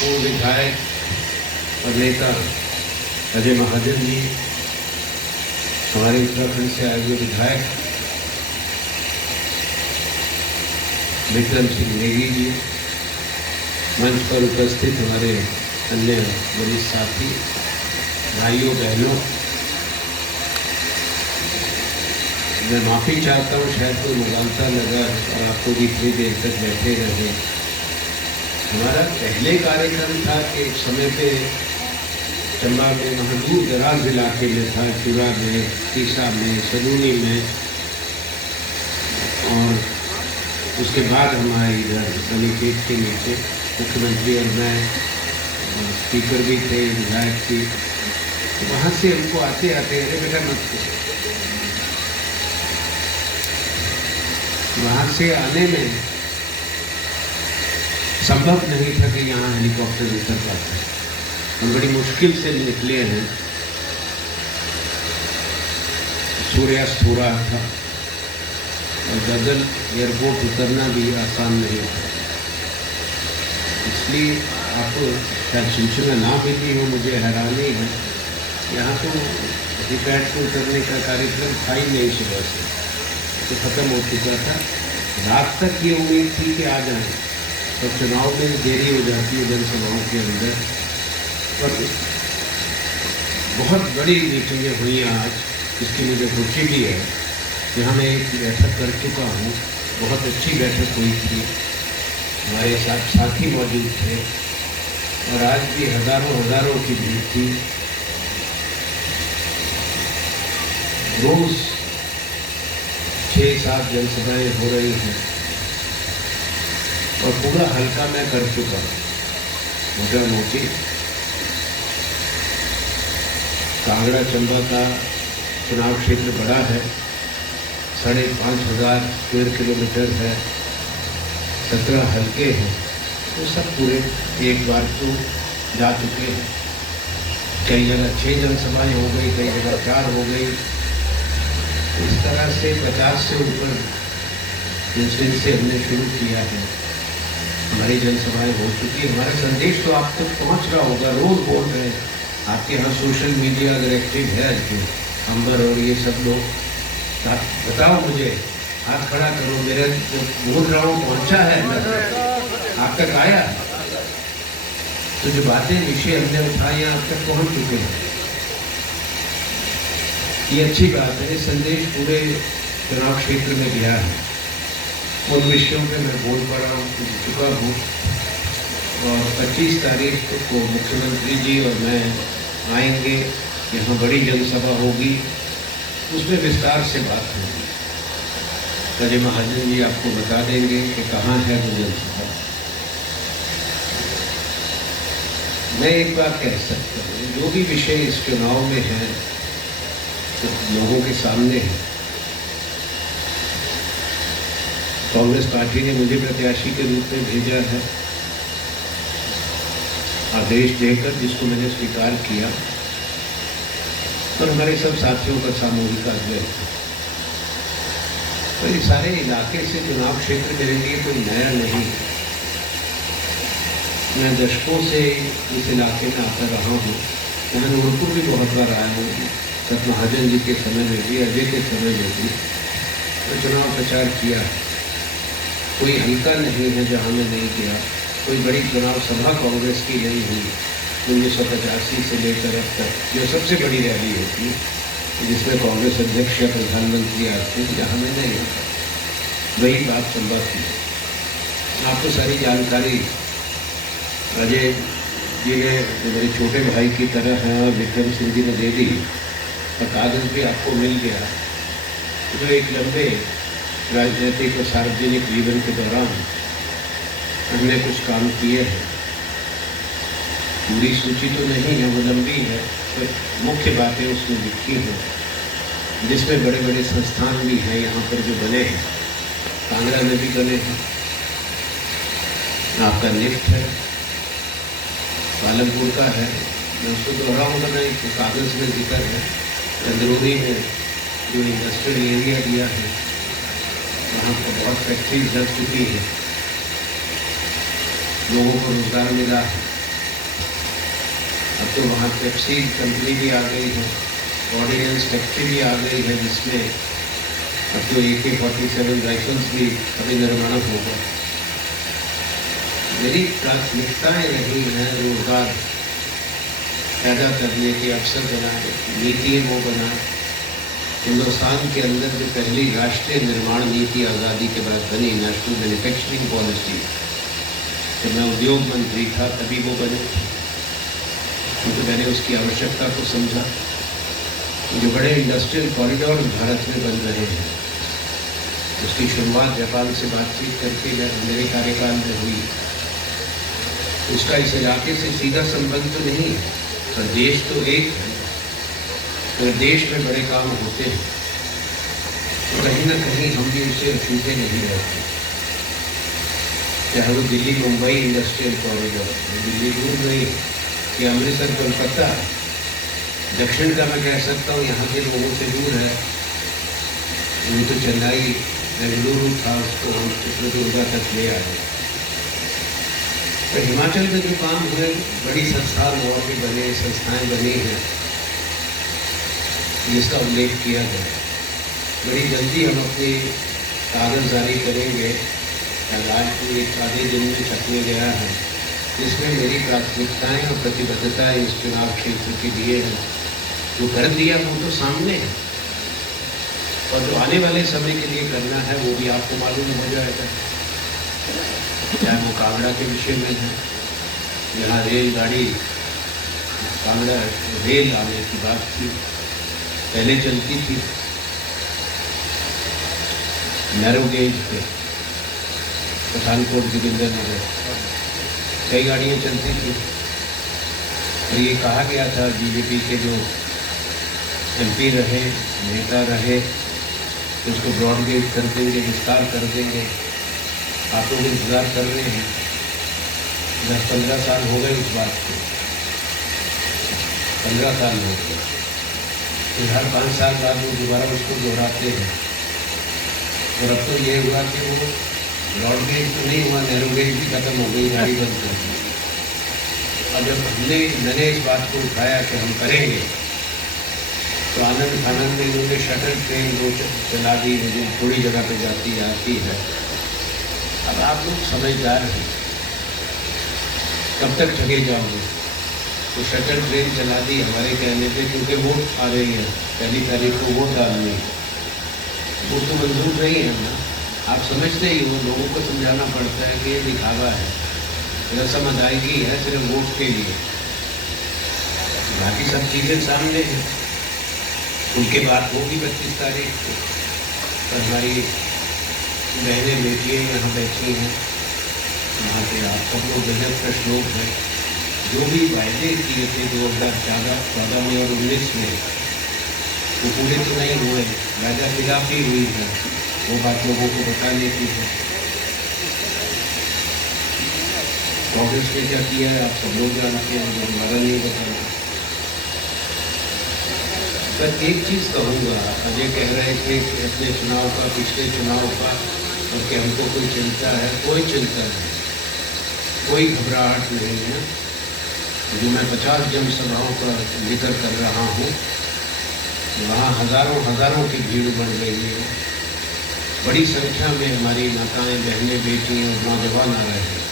पूर्व विधायक और नेता अजय महाजन जी, हमारे उत्तराखंड से आए हुए विधायक विक्रम सिंह नेगी जी, मंच पर उपस्थित हमारे अन्य वरिष्ठ साथी, भाइयों बहनों, मैं माफ़ी चाहता हूँ शायद कोई मुगालता लगा और आपको भी इतनी देर तक बैठे रहे। हमारा पहले कार्यक्रम था कि एक समय पे चंबा में महदूर दराज इलाके में था, चूरा में, तीसा में, सलूनी में, और उसके बाद हम आए इधर बनीखेत के नीचे। मुख्यमंत्री और मैं और स्पीकर भी थे, विधायक थी। तो वहाँ से हमको आते आते अरे बेटा मत, वहाँ से आने में संभव नहीं था कि यहाँ हेलीकॉप्टर उतर पाता है। हम बड़ी मुश्किल से निकले हैं, सूर्यास्त हो रहा था और गगल एयरपोर्ट उतरना भी आसान नहीं था। इसलिए आपको शायद सूचना ना मिली हो, मुझे हैरानी है। यहाँ तो हेलीपैड पर उतरने का कार्यक्रम था ही नहीं, सुबह से तो ख़त्म हो चुका था। रात तक ये उम्मीद थी कि आ जाए, तो चुनाव में देरी हो जाती है जनसभाओं के अंदर। पर बहुत बड़ी मीटिंगें हुई आज, इसकी मुझे खुशी भी है। यहाँ मैं एक बैठक कर चुका हूँ, बहुत अच्छी बैठक हुई थी, हमारे साथ साथी मौजूद थे और आज भी हज़ारों की भीड़ थी। रोज़ 6-7 जनसभाएँ हो रही हैं और पूरा हल्का मैं कर चुका हूँ। मोटा मोटी कांगड़ा चंबा का चुनाव क्षेत्र बड़ा है, 5,500 स्क्वायर किलोमीटर है, 17 हल्के हैं, तो सब पूरे एक बार तो जा चुके हैं। कई जगह 6 जनसभाएँ हो गई, कई जगह 4 हो गई। इस तरह से 50 से ऊपर जिस दिन से हमने शुरू किया है, हमारी जनसभाएँ हो चुकी है। हमारा संदेश तो आप तक पहुँच रहा होगा, रोज़ बोल रहे हैं। आपके यहाँ सोशल मीडिया अगर एक्टिव है, जो अंबर और ये सब लोग, बताओ मुझे, हाथ खड़ा करो, मेरा जो बोल रहा हूँ पहुँचा है, आप तक आया। तो जो बातें विषय हमने उठाए आप तक पहुँच चुके हैं, ये अच्छी बात है। संदेश पूरे चुनाव क्षेत्र में गया है। उन विषयों पे मैं बोल चुका हूँ और 25 तारीख को मुख्यमंत्री जी और मैं आएंगे, यहाँ बड़ी जनसभा होगी, उसमें विस्तार से बात होगी। अजय महाजन जी आपको बता देंगे कि कहाँ है वो जनसभा। मैं एक बात कह सकता हूँ, जो भी विषय इस चुनाव में है तो लोगों के सामने है। कांग्रेस पार्टी ने मुझे प्रत्याशी के रूप में भेजा है, आदेश देकर, जिसको मैंने स्वीकार किया, और हमारे सब साथियों का सामूहिक आग्रह था। तो ये सारे इलाके से चुनाव क्षेत्र मेरे लिए कोई नया नहीं है। मैं दशकों से इस इलाके में आता रहा हूँ। मैं नूरपुर भी बहुत बार आया हूँ, सत महाजन जी के समय में भी, अजय के समय में भी तो चुनाव प्रचार किया। कोई हल्का नहीं है जहाँ मैं नहीं किया। कोई बड़ी चुनाव सभा कांग्रेस की नहीं हुई 1985 से लेकर अब तक, जो सबसे बड़ी रैली होती है जिसमें कांग्रेस अध्यक्ष या प्रधानमंत्री आते हैं, जहाँ मैं नहीं होता। वही बात चंबा की। आपको सारी जानकारी अजय जी ने, जो मेरे छोटे भाई की तरह हैं, और विक्रम सिंह जी ने दे दी, और कागज़ भी आपको मिल गया। जो एक लंबे राजनीतिक और सार्वजनिक जीवन के दौरान हमने कुछ काम किए हैं। पूरी सूची तो नहीं है, वो लंबी है, तो मुख्य बातें उसमें लिखी हैं, जिसमें बड़े बड़े संस्थान भी हैं यहाँ पर जो बने हैं। कांगड़ा में भी बने हैं, आपका लिफ्ट है, पालमपुर का है, मैं उसको दोहराऊंगा नहीं, तो कागज़ में जिक्र है। चंदरोली में जो इंडस्ट्रियल एरिया दिया है, वहाँ पर बहुत फैक्ट्रीज लग चुकी है, लोगों को रोजगार मिला है। अब तो वहाँ पेप्सी कंपनी भी आ गई है, ऑर्डिनेंस फैक्ट्री भी आ गई है, जिसमें अब तो AK-47 राइफल्स भी अभी निर्माण होगा। मेरी प्राथमिकताएं रही हैं रोजगार पैदा करने के अवसर बनाए, नीति वो बनाए। हिंदुस्तान के अंदर जो पहली राष्ट्रीय निर्माण नीति आज़ादी के बाद बनी, नेशनल मैन्युफैक्चरिंग पॉलिसी, जब मैं उद्योग मंत्री था तभी वो बने, क्योंकि मैंने उसकी आवश्यकता को समझा। जो बड़े इंडस्ट्रियल कॉरिडोर भारत में बन रहे हैं, उसकी शुरुआत जापान से बातचीत करके मेरे कार्यकाल में हुई। उसका इस इलाके से सीधा संबंध तो नहीं है, पर देश तो एक है। अगर देश में बड़े काम होते हैं तो कहीं ना कहीं हम भी उसे अछूते नहीं रहते। चाहे वो दिल्ली मुंबई इंडस्ट्रियल कॉरिडोर, दिल्ली दूर नहीं कि अमृतसर कोलकाता, दक्षिण का मैं कह सकता हूँ यहाँ के लोगों से दूर है। उन तो चेन्नई बेंगलुरु था, उसको हम चित्रदुर्गा तक ले आए। तो हिमाचल में जो काम हुए, बड़ी संस्थान और भी बने, संस्थाएं बनी हैं जिसका उल्लेख किया गया। बड़ी जल्दी हम अपनी कागज जारी करेंगे, आज एक आधे दिन में छपने गया है, जिसमें मेरी प्राथमिकताएं और प्रतिबद्धताएं इस चुनाव क्षेत्र के लिए हैं। जो कर दिया वो तो सामने है, और जो आने वाले समय के लिए करना है वो भी आपको मालूम हो जाएगा। चाहे वो कांगड़ा के विषय में है, यहाँ रेलगाड़ी कांगड़ा रेल आने की बात थी, पहले चलती थी नैरो गेज पे पठानकोट जोगिंदरनगर, कई गाड़ियाँ चलती थी। और ये कहा गया था बीजेपी के जो MP रहे, नेता रहे, तो उसको ब्रॉड गेज कर देंगे, विस्तार कर देंगे। आप लोग इंतज़ार कर रहे हैं, 10-15 साल हो गए उस बात को, 15 साल हो गए। तो हर 5 साल बाद वो दोबारा उसको दोहराते हैं। और अब तो ये हुआ कि वो ब्रॉड गेज तो नहीं हुआ, नैरो गेज भी खत्म हो गई, गाड़ी बंद कर दी। और जब मैंने इस बात को उठाया कि हम करेंगे, तो आनंद में उन्होंने शटल ट्रेन जो चला दी, मुझे थोड़ी जगह पे जाती आती है। अब आप लोग समझदार हैं, कब तक ठगे जाओगे? तो शटल ट्रेन चला दी हमारे कहने पे, क्योंकि वोट आ रही है, पहली तारीख को वोट डालनी, वो तो मंजूर नहीं है ना। आप समझते ही हो, लोगों को समझाना पड़ता है कि ये दिखावा है, रस्म अदायगी है सिर्फ वोट के लिए, बाकी सब चीज़ें सामने हैं। उनके बाद होगी 25 तारीख को। तो हमारी बहनें बेटियाँ यहाँ बैठी हैं, वहाँ पे आप सब लोग गजब फ्रेश लोग हैं। जो भी वायदे किए थे 2014 में और 19 में, वो पूरे तो नहीं हुए, वायदा खिलाफी हुई है, वो बात लोगों को बताने की है। कांग्रेस ने क्या किया है आप सब लोग जानते हैं, जो हमारा नहीं बताना। पर एक चीज़ कहूँगा, अजय कह रहे थे कि अपने चुनाव का, पिछले चुनाव का, और कि हमको कोई चिंता है, कोई चिंता नहीं, कोई घबराहट नहीं है। जो मैं 50 जनसभाओं का जिक्र कर रहा हूँ, वहाँ हज़ारों की भीड़ बढ़ रही है। बड़ी संख्या में हमारी माताएं, बहनें, बेटियाँ और नौजवान आ रहे हैं,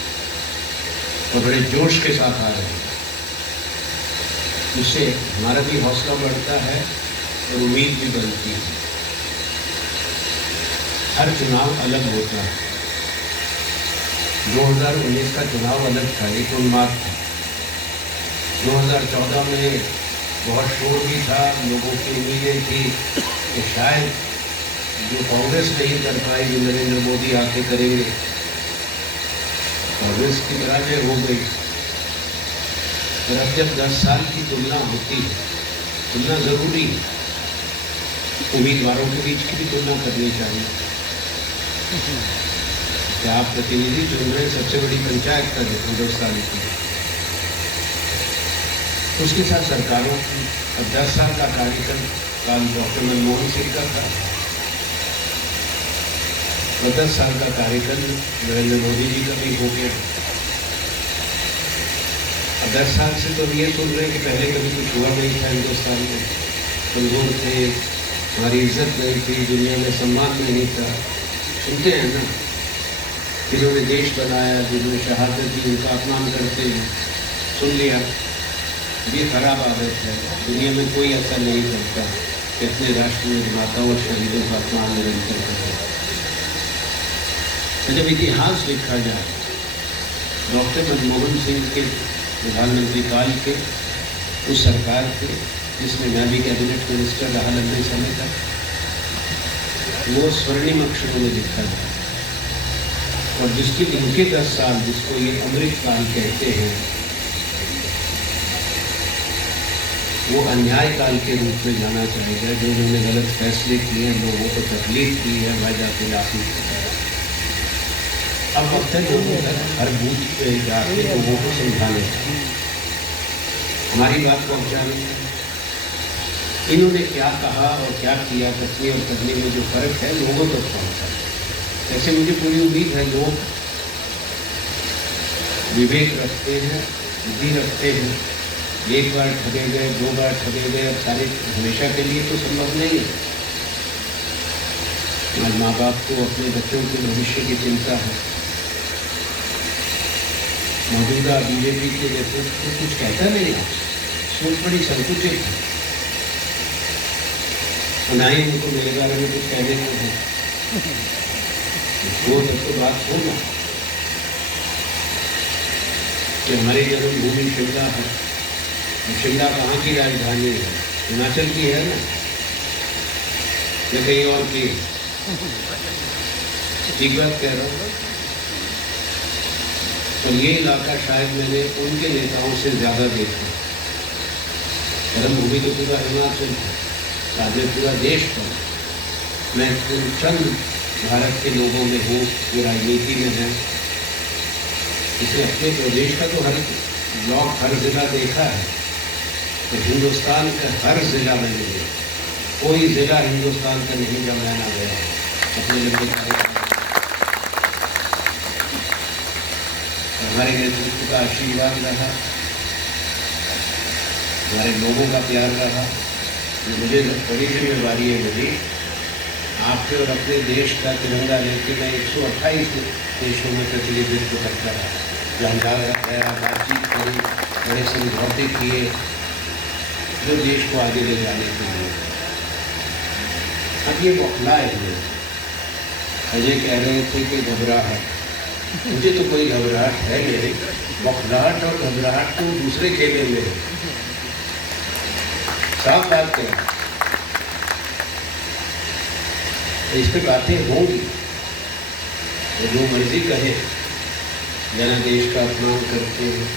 और बड़े जोश के साथ आ रहे हैं। इससे हमारा भी हौसला बढ़ता है और उम्मीद भी बनती है। हर चुनाव अलग होता है। 2019 का चुनाव अलग था, एक उन्माद था। 2014 में बहुत शोर भी था, लोगों की उम्मीदें थी कि शायद जो कांग्रेस नहीं कर पाई, जो नरेंद्र मोदी आके करेंगे। कांग्रेस की पराजय हो गई। और अब जब 10 साल की तुलना होती है, तुलना ज़रूरी है, उम्मीदवारों के बीच की भी तुलना करनी चाहिए। क्या आप प्रतिनिधि चुन रहे, सबसे बड़ी पंचायत का जो 10 साल की, उसके साथ सरकारों की 10 साल का कार्यकाल डॉक्टर मनमोहन सिंह का था, और 10 साल का कार्यकाल नरेंद्र मोदी जी का भी हो गया। 10 साल से तो ये सुन रहे हैं कि पहले कभी कुछ हुआ नहीं था हिंदुस्तान में, कमजोर थे, हमारी इज्जत नहीं थी, दुनिया में सम्मान नहीं था। सुनते हैं ना, जिन्होंने देश बनाया, जिन्होंने शहादत दी, उनका अपमान करते हैं। सुन लिया, ये खराब आदत है। दुनिया में कोई ऐसा नहीं करता कि अपने राष्ट्र निर्माताओं और शहीदों का अपमान निरंतर करे। तो जब इतिहास लिखा जाए, डॉक्टर मनमोहन सिंह के प्रधानमंत्री काल के उस सरकार के, जिसमें मैं भी कैबिनेट मिनिस्टर रहा लंबे समय तक, वो स्वर्णिम अक्षरों में लिखा जाए। और जिसके इनके 10 साल, जिसको ये अमृत काल कहते हैं, वो अन्याय काल के रूप में जाना चाहेगा। जो उन्होंने गलत फैसले किए, लोगों को तकलीफ दी है, वह जाके लाफी है। अब वक्त है लोगों तक हर बूथ पे जाके लोगों को समझाने का, हमारी बात पहुँचाने। इन्होंने क्या कहा और क्या किया, करने और करने में जो फर्क है लोगों तक पहुँचा। ऐसे मुझे पूरी उम्मीद है लोग विवेक रखते हैं, बुद्धि रखते हैं। एक बार ठगे गए, 2 बार ठगे गए, अब सारे हमेशा के लिए तो संभव नहीं है। आज माँ बाप को अपने बच्चों के भविष्य की चिंता है। मौजूदा बीजेपी के नेतृत्व को कुछ कहता नहीं, सोच बड़ी संकुचित है, ना ही उनको मेरे बारे में कुछ कहने को है। वो सबको बात सुनना कि हमारी जन्मभूमि शिमला है। शिमला कहाँ की राजधानी है? हिमाचल की है ना, या कहीं और की? ठीक बात कह रहा हूँ। और ये इलाका शायद मैंने उनके नेताओं से ज़्यादा देखा। जन्मभूमि तो पूरा हिमाचल है, बाद में पूरा देश पर। मैं चंद भारत के लोगों में हूँ, वो राजनीति में है, इसलिए अपने प्रदेश का तो हर ब्लॉक, हर जिला देखा है। तो हिंदुस्तान का हर जिला में मिले, कोई जिला हिंदुस्तान का नहीं जब मैं ना गया अपने लंबे कार्यक्रम। हमारे नेतृत्व का आशीर्वाद रहा, हमारे लोगों का प्यार रहा। मुझे बड़ी जिम्मेवारी है मेरी, आपके और अपने देश का तिरंगा लेके मैं 128 देशों में प्रतिनिधित्व करता रहा। लंगा गया, बातचीत करी, बड़े समझौते किए जो देश को आगे ले जाने के लिए। अब ये बौखलाए हुए अजय कह रहे थे कि घबराहट, मुझे तो कोई घबराहट है नहीं। बौखलाहट और घबराहट तो दूसरे खेले में है। साफ बात करें, इस पर बातें होंगी, तो जो मर्जी कहे, जनादेश का अपमान करते हैं।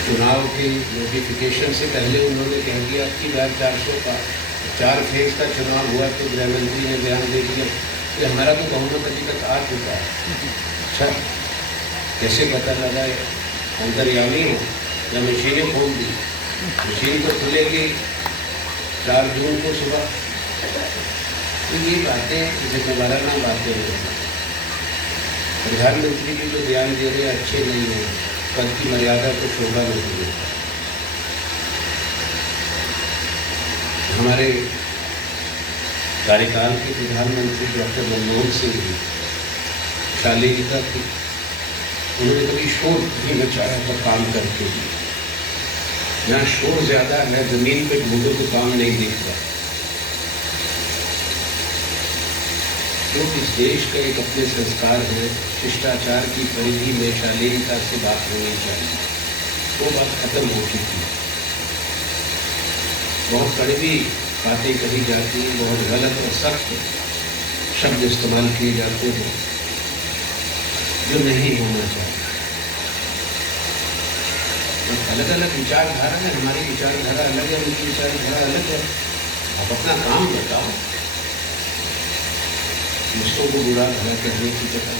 चुनाव के नोटिफिकेशन से पहले उन्होंने कह दिया कि 400 का 4 फेज का चुनाव हुआ, तो गृह मंत्री ने बयान दे दिया कि हमारा तो बहुमत अभी तक आ चुका है। अच्छा, कैसे पता लगा? अंतर्यामी हो या मशीनें खोल दी? मशीन तो खुलेगी 4 जून को सुबह। तो ये बातें जिम्मेवाराना बातें हैं। प्रधानमंत्री जी जो बयान दे रहे हैं अच्छे नहीं हैं, पद की मर्यादा को शोभा नहीं है। हमारे कार्यकाल के प्रधानमंत्री डॉक्टर मनमोहन सिंह जी शालीनता थी, उन्होंने कभी शोर नहीं मचाया पर काम करके। यहाँ शोर ज़्यादा है, ज़मीन पे ढूंढो तो काम नहीं दिखता। तो इस देश का एक अपने संस्कार है, शिष्टाचार की परिधि में शालीनता से बात होनी चाहिए। वो बात खत्म हो चुकी है। बहुत कड़वी बातें कही जाती हैं, बहुत गलत और सख्त शब्द इस्तेमाल किए जाते हैं जो नहीं होना चाहिए। अलग अलग विचारधारा है, हमारी विचारधारा अलग है, उनकी विचारधारा अलग है। आप अपना काम बताओ, दूसरों को बुरा भला कहने की जगह।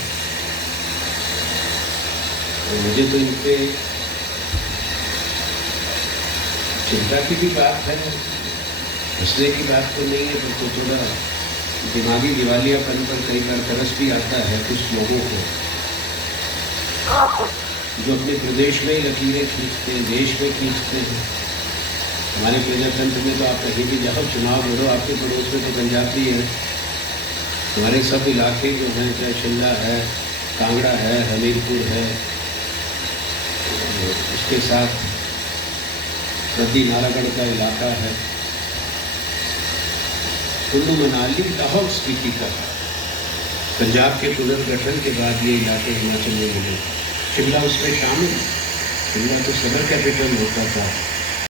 तो मुझे तो इन पे चिंता की भी बात है, हंसने की बात तो नहीं है, तो थोड़ा दिमागी दिवालियापन पर कई बार तरस भी आता है कुछ लोगों को। जो अपने प्रदेश में ही लकीरें खींचते हैं, देश में खींचते हैं। हमारे प्रजातंत्र में तो आप कहीं भी जाओ, चुनाव लड़ो, आपके पड़ोस में तो पंजाब भी है। हमारे सब इलाके जो हैं, चाहे शिमला है, कांगड़ा है, हमीरपुर है, उसके साथ नदी नारागढ़ का इलाका है, कुल्लू मनाली, लाहौल स्पीति का पंजाब के पुनर्गठन के बाद ये इलाके हिमाचल में मिले। शिमला उसमें शामिल। शिमला तो सदर कैपिटल होता था